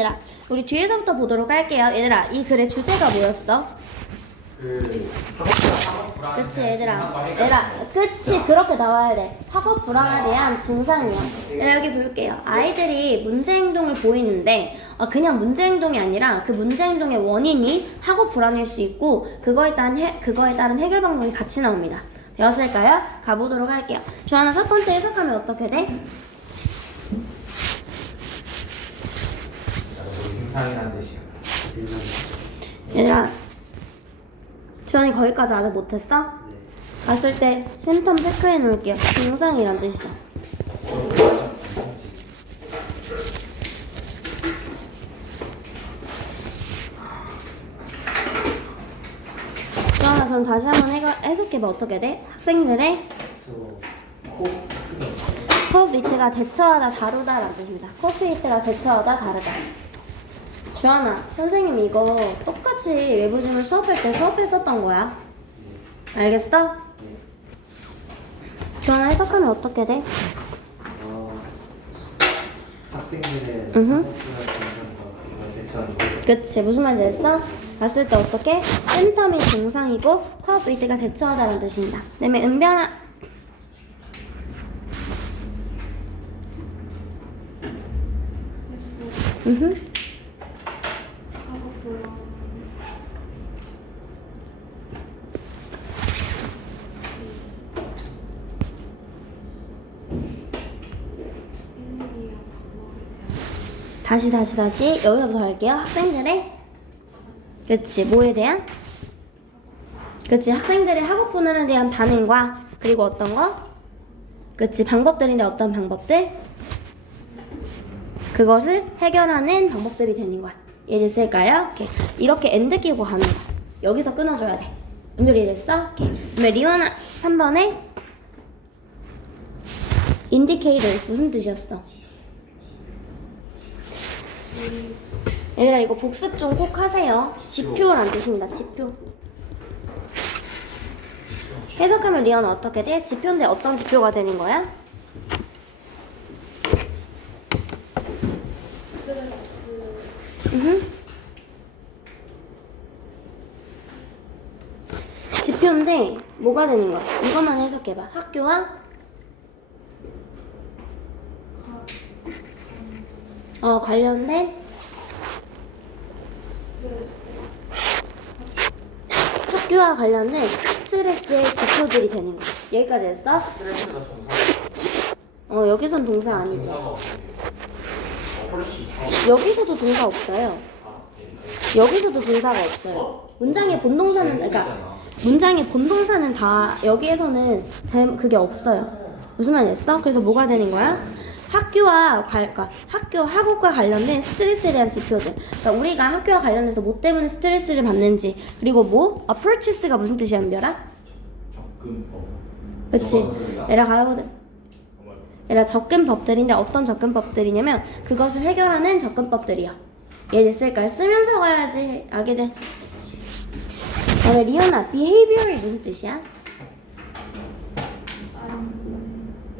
얘들아 우리 뒤에서부터 보도록 할게요. 얘들아 이 글의 주제가 뭐였어? 그 불안 그치 얘들아. 얘들아 그치. 그렇게 나와야 돼. 학업 불안에 대한 증상이야. 얘들아 여기 볼게요. 아이들이 문제 행동을 보이는데 어, 그냥 문제 행동이 아니라 그 문제 행동의 원인이 학업 불안일 수 있고 그거에 따른 해, 그거에 따른 해결 방법이 같이 나옵니다. 되었을까요? 가보도록 할게요. 조하나 첫 번째 해석하면 어떻게 돼? 뜻이야 얘들아 주환이 거기까지 아직 못했어? 갔을 때 심텀 체크해 놓을게요. 증상이란 뜻이죠. 주환아 그럼 다시 한번 해가, 해석해봐. 어떻게 돼? 학생들의 저코 코비트가 대처하다 다루다라는 뜻입니다. 코비트가 대처하다 다르다 주환아 선생님 이거 똑같이 외부 지문 수업할 때 수업했었던 거야 알겠어? 주환아 해석하면 어떻게 돼? 어, 학생들의 음흠. 대처하는 거. 그치 무슨 말인지 알았어? 봤을 때 어떻게? 센텀이 증상이고 커브이트가 대처하다라는 뜻입니다 그다음에 은별아 음흠. 다시 다시 다시 여기서부터 할게요. 학생들의 그치 뭐에 대한 그치 학생들의 학업 분할에 대한 반응과 그리고 어떤 거 그치 방법들인데 어떤 방법들 그것을 해결하는 방법들이 되는 거야. 이해됐을까요? 오케이. 이렇게 엔드 끼고 가는 거야. 여기서 끊어줘야 돼. 은별이 됐어? 오케이. 리원아 3번에 indicators 무슨 뜻이었어? 얘들아 이거 복습 좀 꼭 하세요. 지표란 뜻입니다. 지표. 해석하면 리언은 어떻게 돼? 지표인데 어떤 지표가 되는 거야? 음흠. 지표인데 뭐가 되는 거야? 이것만 해석해봐. 학교와 어 관련된 학교와 관련된 스트레스의 지표들이 되는 거야. 여기까지 했어? 어 여기선 동사 아니고 동사가 없네요 훨씬 여기서도 동사 없어요. 여기서도 동사가 없어요. 문장의 본동사는 그러니까 문장의 본동사는 다 여기에서는 잘 그게 없어요. 무슨 말이었어? 그래서 뭐가 되는 거야? 학교와 관, 그러니까 학교 학업과 관련된 스트레스에 대한 지표들. 그러니까 우리가 학교와 관련해서 뭐 때문에 스트레스를 받는지 그리고 뭐 아, purchase가 무슨 뜻이야, 은별아? 접근법 그치? 에라 가요거든. 에라 접근법들인데 어떤 접근법들이냐면 그것을 해결하는 접근법들이야. 이해됐을까요? 쓰면서 가야지 알게 돼. 그다음에 리오나 behavior이 무슨 뜻이야?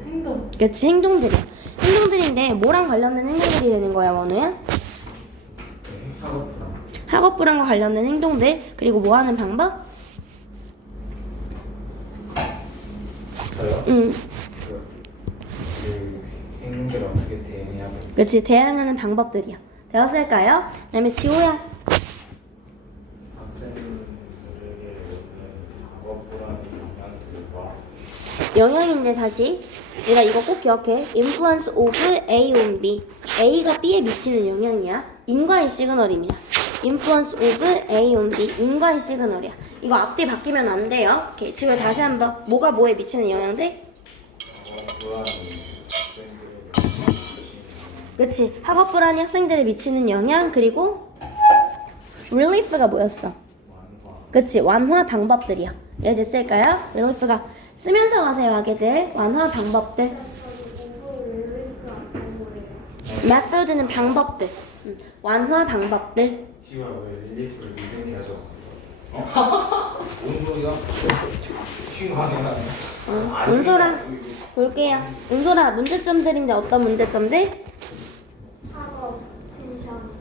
행동 그치 행동들이야. 행동들인데 뭐랑 관련된 행동들이 되는 거야 원우야? 학업 불안 학업 불안과 관련된 행동들 그리고 뭐 하는 방법? 저요? 응. 그, 그 어떻게 대응해야 하고 그치 대응하는 방법들이야. 되었을까요? 그다음에 지호야. 학생들에게 학업 불안의 영향들과 영향인데 다시 얘가 이거 꼭 기억해. influence of A on B. A가 B에 미치는 영향이야. 인과의 시그널입니다. influence of A on B. 인과의 시그널이야. 이거 앞뒤 바뀌면 안 돼요. 오케이. 지금 다시 한번 뭐가 뭐에 미치는 학생들에게 미치는 그치. 학업 불안이 학생들에 미치는 영향 그리고 relief가 뭐였어? 그치. 완화 방법들이야. 이해됐을까요? relief가 쓰면서 가세요 하게들. 완화 방법들. method는 방법들. 음, 완화 방법들. 쉰광이야 어, 은솔아 볼게요. 은솔아 문제점들인데 어떤 문제점들?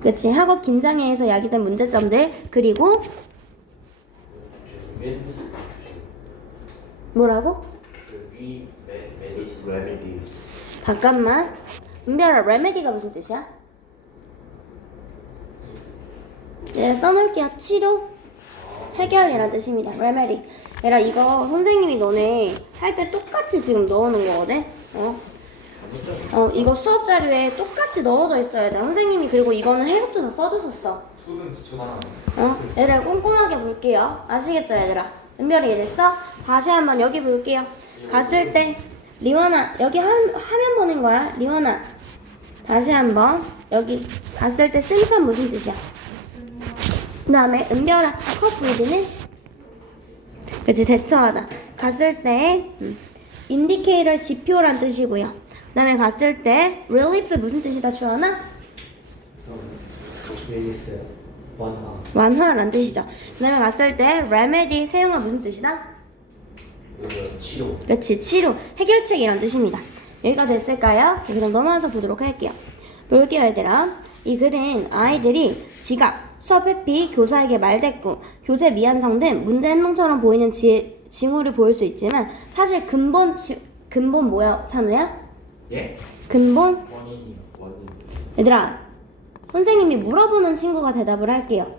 그치 학업 긴장에서 야기된 문제점들 그리고 뭐라고? 위 메디스 레미디스 잠깐만 은별아 레메디가 무슨 뜻이야? 네 써놓을게요 치료 해결이라는 뜻입니다 레메디 얘라 이거 선생님이 너네 할 때 똑같이 지금 넣어놓은 거거든 어? 어 이거 수업 자료에 똑같이 넣어져 있어야 돼 선생님이 그리고 이거는 해석도 다 써주셨어 소등 어? 얘를 꼼꼼하게 볼게요. 아시겠죠, 얘들아? 은별이 이해됐어? 다시 한번 여기 볼게요. 갔을 때 리원아 여기 한, 화면 보는 거야. 리원아 다시 한번 여기 갔을 때 쓴판 무슨 뜻이야? 그 다음에 은별아 컵보드는 그치 대처하다. 갔을 때 음, 인디케이터 지표란 뜻이고요. 그 다음에 갔을 때 relief 무슨 뜻이다 주원아? 레미디스 완화 완화란 뜻이죠. 그 다음에 갔을 때 remedy 사용하 무슨 뜻이다? 치료 그렇지 치료 해결책 이란 뜻입니다. 여기까지 됐을까요? 자, 그럼 넘어가서 보도록 할게요. 볼게요 얘들아. 이 글은 아이들이 지각, 수업 회피, 교사에게 말대꾸, 교재 미완성 등 문제 행동처럼 보이는 지, 징후를 보일 수 있지만 사실 근본 지, 근본 뭐야 찬우야? 예? 근본 원인이요 원인 얘들아 선생님이 물어보는 친구가 대답을 할게요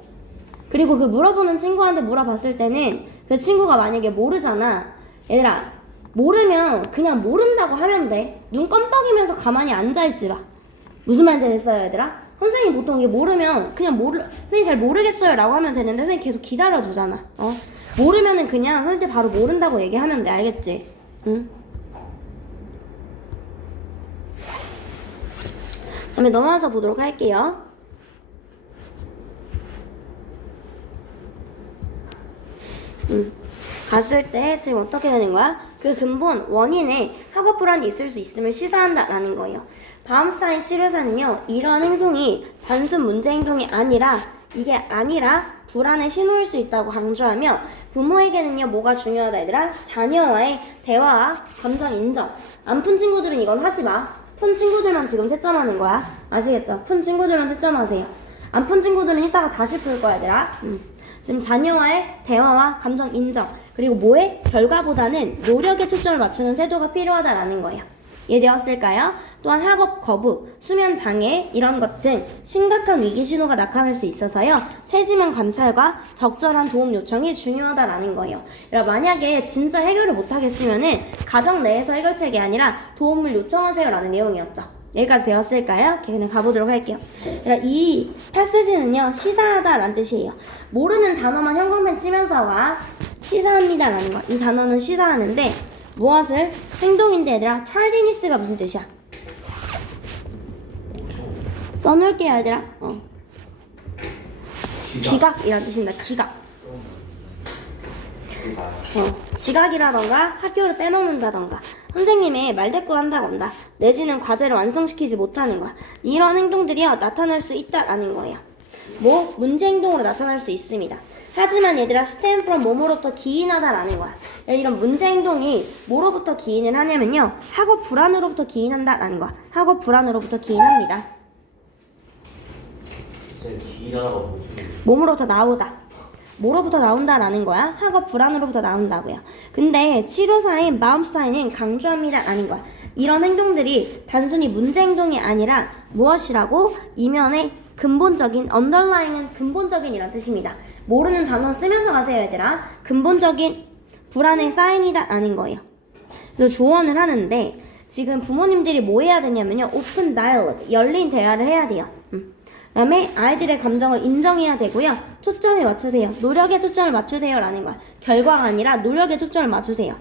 그리고 그 물어보는 친구한테 물어봤을 때는 그 친구가 만약에 모르잖아 얘들아 모르면 그냥 모른다고 하면 돼눈 껌뻑이면서 가만히 앉아있지 마 무슨 말인지 됐어요 얘들아? 선생님 보통 이게 모르면 그냥 모르 선생님 잘 모르겠어요 라고 하면 되는데 선생님 계속 기다려주잖아 어? 모르면은 그냥 선생님한테 바로 모른다고 얘기하면 돼 알겠지? 응? 다음에 넘어가서 보도록 할게요. 음, 갔을 때 지금 어떻게 되는 거야? 그 근본 원인에 학업 불안이 있을 수 있음을 시사한다라는 거예요. 바움사인 치료사는요, 이러한 행동이 단순 문제 행동이 아니라 이게 아니라 불안의 신호일 수 있다고 강조하며 부모에게는요 뭐가 중요하다 얘들아 자녀와의 대화와 감정 인정 안 푼 친구들은 이건 하지 마 푼 친구들만 지금 채점하는 거야? 아시겠죠? 푼 친구들만 채점하세요. 안 푼 친구들은 이따가 다시 풀 거야 얘들아. 음. 지금 자녀와의 대화와 감정 인정 그리고 뭐에? 결과보다는 노력에 초점을 맞추는 태도가 필요하다라는 거예요 이해되었을까요? 또한 학업 거부, 수면 장애 이런 것 등 심각한 위기 신호가 나타날 수 있어서요. 세심한 관찰과 적절한 도움 요청이 중요하다라는 거예요. 그러니까 만약에 진짜 해결을 못 하겠으면은 가정 내에서 해결책이 아니라 도움을 요청하세요라는 내용이었죠. 여기까지 되었을까요? 그냥 가보도록 할게요. 그러니까 이 패스지는요, 시사하다라는 뜻이에요. 모르는 단어만 형광펜 치면서 와. 시사합니다라는 거. 이 단어는 시사하는데, 무엇을? 행동인데 얘들아, 털디니스가 무슨 뜻이야? 써놓을게요, 얘들아. 어. 지각이라는 뜻입니다. 지각. 어, 지각이라던가 학교를 빼먹는다던가 선생님의 말대꾸 한다던가 내지는 과제를 완성시키지 못하는 거야. 이런 행동들이요 나타날 수 있다라는 거예요. 뭐 문제 행동으로 나타날 수 있습니다. 하지만 얘들아 stem from 뭐뭐로부터 기인하다라는 거야. 이런 문제 행동이 뭐로부터 기인을 하냐면요 학업 불안으로부터 기인한다라는 거야. 학업 불안으로부터 기인합니다. 뭐지 몸으로부터 나오다. 뭐로부터 나온다라는 거야? 학업 불안으로부터 나온다고요. 근데 치료사인 마음사인은 강조합니다라는 거야. 이런 행동들이 단순히 문제 행동이 아니라 무엇이라고 이면의 근본적인 underlying은 근본적인이란 뜻입니다. 모르는 단어 쓰면서 가세요, 얘들아. 근본적인 불안의 사인이다라는 거예요. 그래서 조언을 하는데 지금 부모님들이 뭐 해야 되냐면요. 오픈 다이얼로그, 열린 대화를 해야 돼요. 음. 그다음에 아이들의 감정을 인정해야 되고요. 초점을 맞추세요. 노력에 초점을 맞추세요라는 거야. 결과가 아니라 노력에 초점을 맞추세요.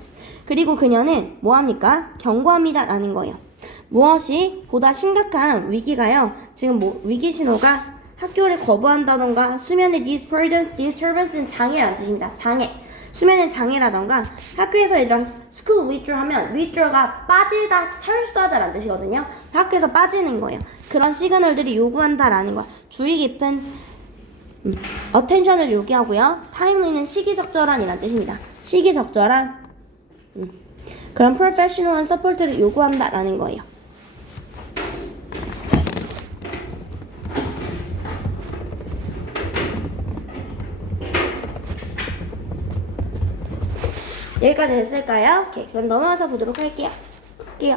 그리고 그녀는 뭐 합니까? 경고합니다라는 거예요. 무엇이 보다 심각한 위기가요. 지금 뭐 위기 신호가 학교를 거부한다던가 수면의 disturbance, disturbance는 장애라는 뜻입니다. 장애. 수면의 장애라던가 학교에서 얘들아 school withdraw 하면 withdraw가 빠지다, 철수하다라는 뜻이거든요. 학교에서 빠지는 거예요. 그런 시그널들이 요구한다라는 거야. 주의 깊은 음, attention을 요구하고요. timely는 시기적절한이라는 뜻입니다. 시기적절한 음, 그런 professional한 support를 요구한다라는 거예요. 여기까지 됐을까요? 오케이. 그럼 넘어가서 보도록 할게요. 볼게요.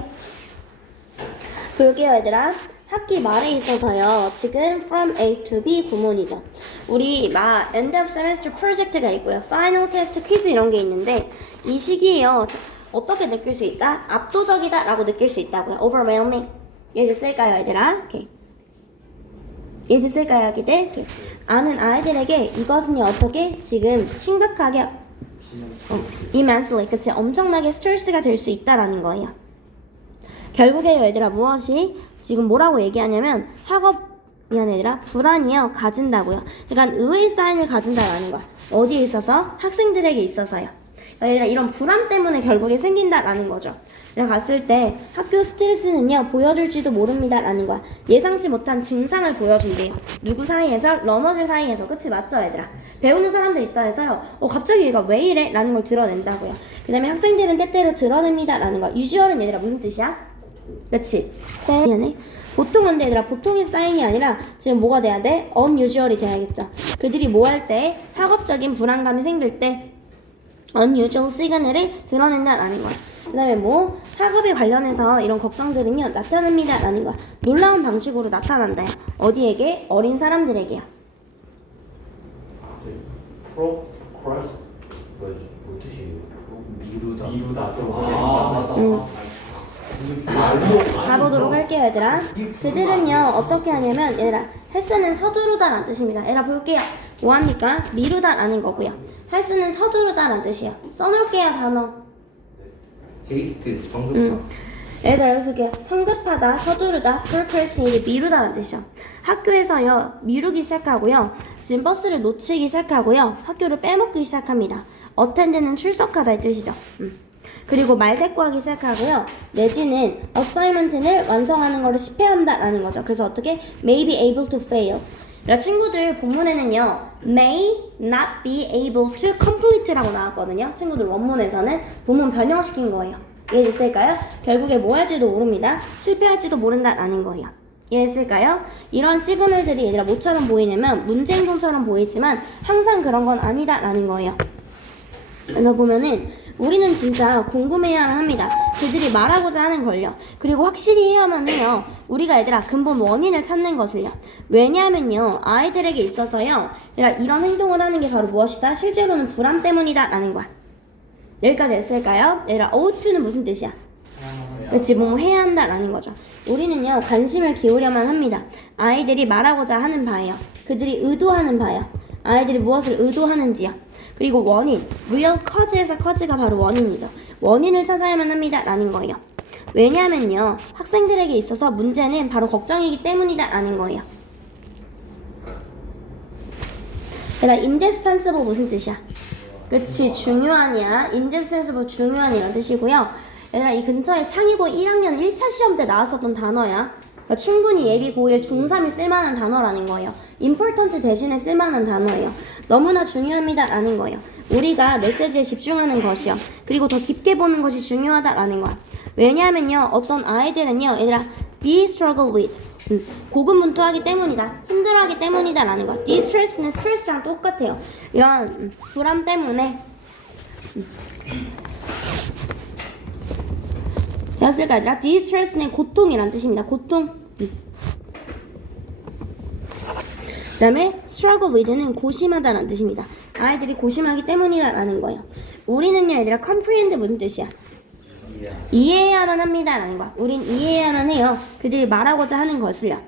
볼게요, 얘들아. 학기 말에 있어서요. 지금 from A to B 구문이죠. 우리 막 end of semester 프로젝트가 있고요. final test 퀴즈 이런 게 있는데 이 시기에요. 어떻게 느낄 수 있다? 압도적이다 라고 느낄 수 있다고요. overwhelming. 얘들 쓸까요, 얘들아? 오케이. 얘들 쓸까요, 여기들? 오케이. 아는 아이들에게 이것은요 어떻게 지금 심각하게 어, immensely 그치 엄청나게 스트레스가 될 수 있다라는 거예요. 결국에 얘들아 무엇이 지금 뭐라고 얘기하냐면 학업 미안 얘들아 불안이요 가진다고요. 그러니까 의외의 사인을 가진다라는 거야. 어디에 있어서 학생들에게 있어서요. 얘들아 이런 불안 때문에 결국에 생긴다라는 거죠. 갔을 때 학교 스트레스는요 보여줄지도 모릅니다 라는 거야. 예상치 못한 증상을 보여준대요. 누구 사이에서 러너들 사이에서 그치 맞죠 얘들아? 배우는 사람들 있어서요. 어 갑자기 얘가 왜 이래? 라는 걸 드러낸다고요. 그 다음에 학생들은 때때로 드러냅니다 라는 거. 유주얼은 얘들아 무슨 뜻이야? 그치? 네. 보통은 얘들아 보통의 사인이 아니라 지금 뭐가 돼야 돼? unusual이 돼야겠죠. 그들이 뭐 할 때 학업적인 불안감이 생길 때 unusual 시그널을 드러낸다라는 거야. 그 다음에 뭐 학업에 관련해서 이런 걱정들은요 나타납니다 라는 거야. 놀라운 방식으로 나타난다요. 어디에게? 어린 사람들에게요. 프로 크라이스 뭐야 뭐 뜻이에요? 미루다 미루다 좀 아. 음. 가보도록 할게요, 얘들아. 그들은요, 어떻게 하냐면, 얘들아, 헬스는 서두르다 라는 뜻입니다. 얘들아, 볼게요. 뭐합니까? 미루다 라는 거고요. 헬스는 서두르다 라는 뜻이에요. 써놓을게요, 단어. 헤이스트 방금 음. 여기 볼게요. 성급하다, 서두르다, procrastinate, 미루다라는 뜻이요. 학교에서요, 미루기 시작하고요. 지금 버스를 놓치기 시작하고요. 학교를 빼먹기 시작합니다. attend는 출석하다의 뜻이죠. 음. 그리고 말 대꾸하기 시작하고요. 내지는 assignment를 완성하는 것을 실패한다라는 거죠. 그래서 어떻게 may be able to fail. 그러니까 친구들 본문에는요, may not be able to complete라고 나왔거든요. 친구들 원문에서는 본문 변형시킨 거예요. 이해됐을까요? 결국에 뭐 할지도 모릅니다. 실패할지도 모른다라는 거예요. 이해했을까요? 이런 시그널들이 얘들아 뭐처럼 보이냐면 문제 행동처럼 보이지만 항상 그런 건 아니다라는 거예요. 그래서 보면은 우리는 진짜 궁금해야 합니다. 그들이 말하고자 하는 걸요. 그리고 확실히 해야만 해요. 우리가 얘들아 근본 원인을 찾는 것을요. 왜냐하면요 아이들에게 있어서요. 이런 행동을 하는 게 바로 무엇이다? 실제로는 불안 때문이다라는 거야. 여기까지 했을까요? 얘들아 oughto는 무슨 뜻이야? 그렇지 뭐 해야 한다라는 거죠. 우리는요 관심을 기울여만 합니다. 아이들이 말하고자 하는 바예요. 그들이 의도하는 바예요. 아이들이 무엇을 의도하는지요. 그리고 원인, real cause에서 cause가 바로 원인이죠. 원인을 찾아야만 합니다 라는 거예요. 왜냐하면요 학생들에게 있어서 문제는 바로 걱정이기 때문이다 라는 거예요. 얘들아 indispensable 무슨 뜻이야? 그치 중요한이야 indispensable 중요한 이런 뜻이고요 얘들아 이 근처에 창의고 1학년 1차 시험 때 나왔었던 단어야 그러니까 충분히 예비 고1 중3이 쓸만한 단어라는 거예요 important 대신에 쓸만한 단어예요 너무나 중요합니다 라는 거예요 우리가 메시지에 집중하는 것이요 그리고 더 깊게 보는 것이 중요하다라는 거야 왜냐하면요 어떤 아이들은요 얘들아 be struggle with 음, 고군분투하기 때문이다. 힘들어하기 때문이다라는 거야. 디스트레스는 스트레스랑 똑같아요. 이런 음, 불안 때문에 음. 되었을까 아니라 디스트레스는 고통이란 뜻입니다. 고통. 음. 그 다음에 struggle with는 고심하다라는 뜻입니다. 아이들이 고심하기 때문이다라는 거예요. 우리는요, 얘들아 comprehend 무슨 뜻이야? 이해해야만 합니다라는 거야. 우린 이해해야만 해요. 그들이 말하고자 하는 것을요.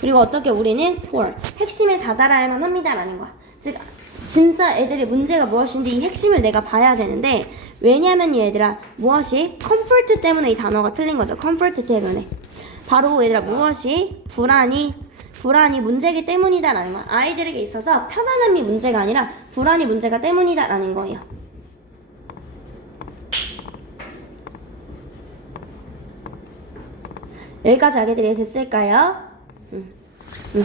그리고 어떻게 우리는 for 핵심에 다다라야만 합니다라는 거야. 즉 진짜 애들의 문제가 무엇인지 이 핵심을 내가 봐야 되는데 왜냐면 얘들아 무엇이 comfort 때문에 이 단어가 틀린 거죠. comfort 때문에 바로 얘들아 무엇이 불안이 불안이 문제이기 때문이다라는 거야. 아이들에게 있어서 편안함이 문제가 아니라 불안이 문제가 때문이다라는 거예요. 여기까지 알게 됐을까요? 음. 음.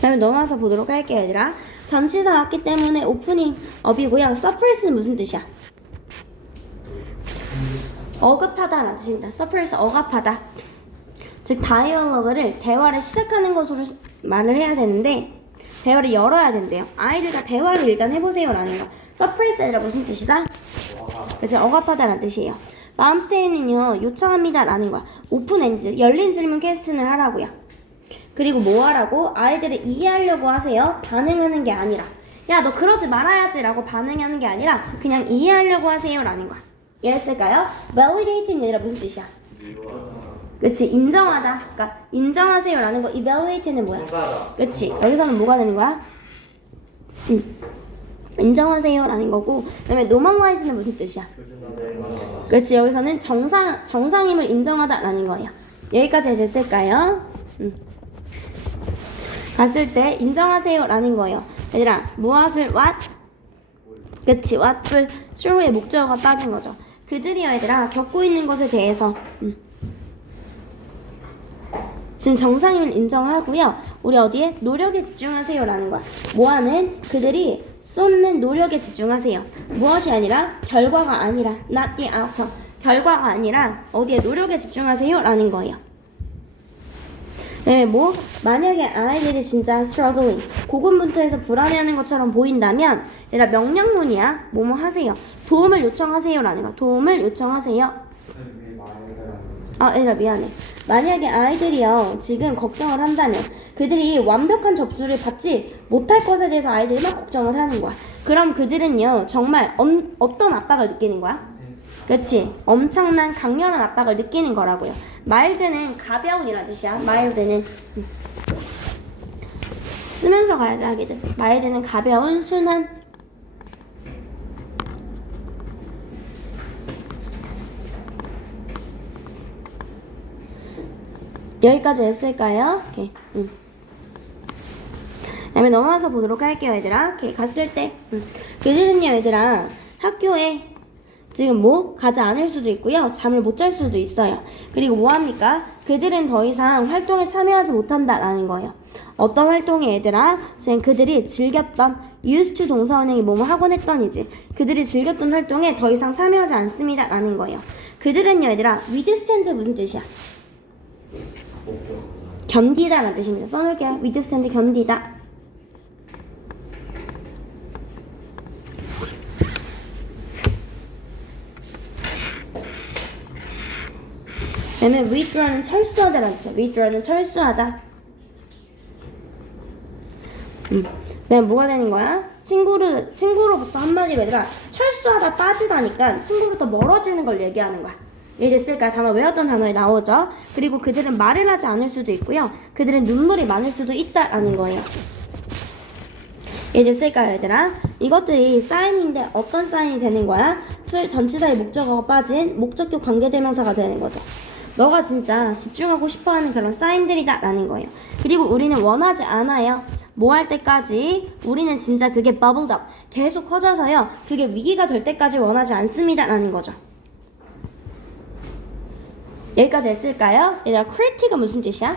다음에 넘어가서 보도록 할게요, 얘들아. 전치사 왔기 때문에 오프닝 업이고요. 서프레스는 무슨 뜻이야? 어급하다라는 뜻입니다. 서프레스 억압하다. 즉 다이얼로그를 대화를 시작하는 것으로 시- 말을 해야 되는데 대화를 열어야 된대요. 아이들과 대화를 일단 해보세요라는 거. 서프레스가 무슨 뜻이다? 그치 억압하다라는 뜻이에요. 마음스테이는요 요청합니다라는 거야. 오픈 엔드 열린 질문 퀘스천을 하라고요. 그리고 뭐 하라고? 아이들을 이해하려고 하세요. 반응하는 게 아니라. 야, 너 그러지 말아야지라고 반응하는 게 아니라 그냥 이해하려고 하세요라는 거야. 이해했을까요? validate는 얘들아 무슨 뜻이야? 그치 인정하다. 그러니까 인정하세요라는 거. evaluate는 뭐야? 그치 여기서는 뭐가 되는 거야? 음. 인정하세요라는 거고 그다음에 normalize는 무슨 뜻이야? 그치 여기서는 정상 정상임을 인정하다라는 거예요. 여기까지 됐을까요? 음. 봤을 때 인정하세요라는 거예요. 얘들아 무엇을 what? 그치 what을 true의 목적어가 빠진 거죠. 그들이요 얘들아 겪고 있는 것에 대해서 음. 지금 정상임을 인정하고요. 우리 어디에 노력에 집중하세요라는 거야. 뭐하는 그들이 쏟는 노력에 집중하세요. 무엇이 아니라 결과가 아니라 not the outcome. 결과가 아니라 어디에 노력에 집중하세요라는 거예요. 네, 뭐 만약에 아이들이 진짜 struggling, 고군분투해서 불안해하는 것처럼 보인다면 얘들아 명령문이야. 뭐뭐 하세요. 도움을 요청하세요라는 거. 도움을 요청하세요. 아, 얘들아 미안해. 만약에 아이들이요 지금 걱정을 한다면 그들이 완벽한 접수를 받지 못할 것에 대해서 아이들이 막 걱정을 하는 거야. 그럼 그들은요 정말 엄, 어떤 압박을 느끼는 거야? 그치? 엄청난 강렬한 압박을 느끼는 거라고요. 마일드는 가벼운이라는 뜻이야. 마일드는 음. 쓰면서 가야지 하기들. 마일드는 가벼운, 순한. 여기까지 했을까요? 오케이. 음. 다음에 넘어가서 보도록 할게요, 얘들아. 오케이, 갔을 때. 음. 그들은요, 얘들아, 학교에 지금 뭐 가지 않을 수도 있고요. 잠을 못 잘 수도 있어요. 그리고 뭐 합니까? 그들은 더 이상 활동에 참여하지 못한다라는 거예요. 어떤 활동에 얘들아? 지금 그들이 즐겼던 used 동사원형이 뭐뭐 하곤 했던이지. 그들이 즐겼던 활동에 더 이상 참여하지 않습니다라는 거예요. 그들은요, 얘들아, withstand 무슨 뜻이야? 견디다라는 뜻입니다. 써놓을게요. withstand 견디다. 그다음에 withdraw는 철수하다라는 뜻이야. withdraw는 철수하다. 음. 그다음에 뭐가 되는 거야? 친구를 친구로부터 한마디로 얘들아 철수하다 빠지다니까 친구로부터 멀어지는 걸 얘기하는 거야. 이랬을까 단어 외웠던 단어에 나오죠. 그리고 그들은 말을 하지 않을 수도 있고요. 그들은 눈물이 많을 수도 있다라는 거예요. 이해됐을까요, 얘들아? 이것들이 사인인데 어떤 사인이 되는 거야? 틀 전치사의 목적어가 빠진 목적격 관계대명사가 되는 거죠. 너가 진짜 집중하고 싶어 하는 그런 사인들이다 라는 거예요. 그리고 우리는 원하지 않아요. 뭐 할 때까지 우리는 진짜 그게 up 계속 커져서요. 그게 위기가 될 때까지 원하지 않습니다 라는 거죠. 여기까지 했을까요? 얘들아, critic은 무슨 뜻이야?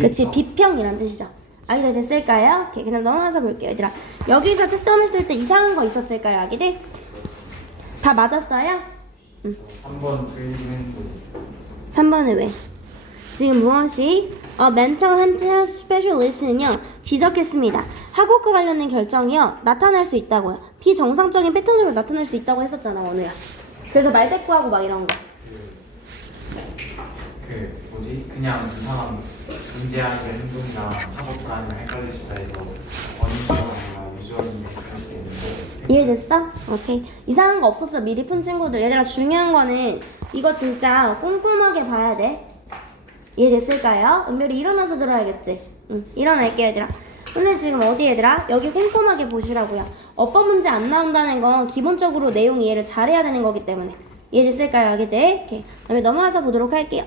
그치 비평이란 뜻이죠. 아기들 됐을까요? 오케이 그냥 넘어가서 볼게요 얘들아 여기서 채점했을 때 이상한 거 있었을까요 아기들? 다 맞았어요? 한번 들리긴 했는데 3번은 왜? 지금 무엇이? 어, mental health specialist는요 지적했습니다 학업과 관련된 결정이요 나타날 수 있다고요 비정상적인 패턴으로 나타날 수 있다고 했었잖아 원우야 그래서 말대꾸하고 막 이런 거 그 뭐지 그냥 이상한 문제아이의 행동이나 학업 불안이랑 헷갈릴 수가 해서 원인적으로 유전이 그럴 수 있는데 이해됐어? 오케이. 이상한 거 없었어. 미리 푼 친구들. 얘들아, 중요한 거는 이거 진짜 꼼꼼하게 봐야 돼. 이해됐을까요? 은별이 일어나서 들어야겠지? 응, 일어날게, 얘들아. 근데 지금 어디, 얘들아? 여기 꼼꼼하게 보시라고요. 어법 문제 안 나온다는 건 기본적으로 내용 이해를 잘해야 되는 거기 때문에. 이해됐을까요, 아기들? 오케이. 다음에 넘어가서 보도록 할게요.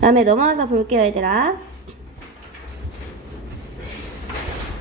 다음에 넘어가서 볼게요, 얘들아.